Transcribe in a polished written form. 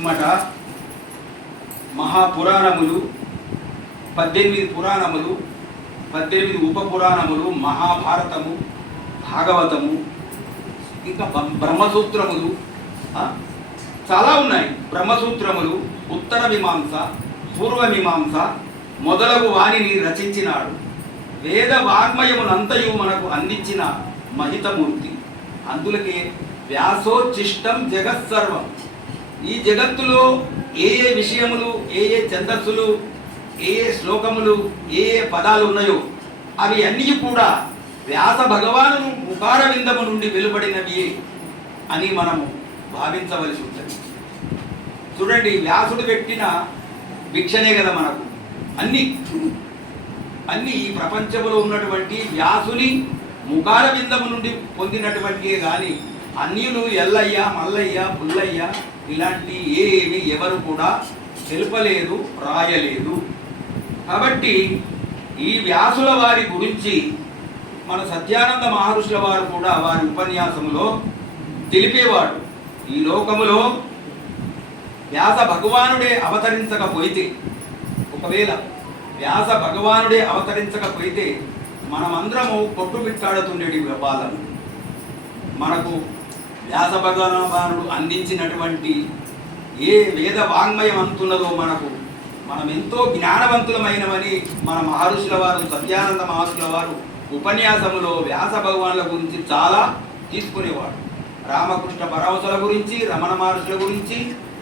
పిమ్మట మహాపురాణములు 18 పురాణములు, 18 ఉపపురాణములు, మహాభారతము, భాగవతము, ఇంకా బ్రహ్మసూత్రములు చాలా ఉన్నాయి. బ్రహ్మసూత్రములు, ఉత్తర మీమాంస, పూర్వమీమాంస మొదలగు వాణిని రచించినాడు. వేద వాగ్మయమునంతయు మనకు అందించిన మహితమూర్తి. అందులకే వ్యాసోచ్చిష్టం జగత్సర్వం. ఈ జగత్తులో ఏ ఏ విషయములు, ఏ ఏ ఛందస్సులు, ఏ ఏ శ్లోకములు, ఏ ఏ పదాలు ఉన్నాయో అవి అన్నీ కూడా వ్యాస భగవాను ముఖార విందము నుండి వెలువడినవి అని మనము భావించవలసి ఉంటుంది. చూడండి, వ్యాసుడు పెట్టిన భిక్షనే కదా మనకు అన్ని ఈ ప్రపంచంలో ఉన్నటువంటి వ్యాసుని ముఖార విందము నుండి పొందినటువంటివే కానీ అన్యులు ఎల్లయ్య, మల్లయ్య, పుల్లయ్య ఇలాంటి ఏమి ఎవరు కూడా తెలుపలేదు, రాయలేదు. కాబట్టి ఈ వ్యాసుల వారి గురించి మన సత్యానంద మహర్షుల వారు కూడా వారి ఉపన్యాసంలో తెలిపేవాడు. ఈ లోకములో వ్యాస భగవానుడే అవతరించకపోతే, ఒకవేళ వ్యాస భగవానుడే అవతరించకపోతే మనమందరము కొట్టుమిట్టాడుతుండేటి వాళ్ళము. మనకు వ్యాస భగవానుడు అందించినటువంటి ఏ వేద వాంగ్మయం అంతున్నదో మనం ఎంతో జ్ఞానవంతులమైనవని మన మహర్షుల వారు, సత్యానంద మహర్షుల వారు ఉపన్యాసములో వ్యాస భగవానుల గురించి చాలా తీసుకునేవాడు. రామకృష్ణ పరమహంసుల గురించి, రమణ మహర్షుల గురించి,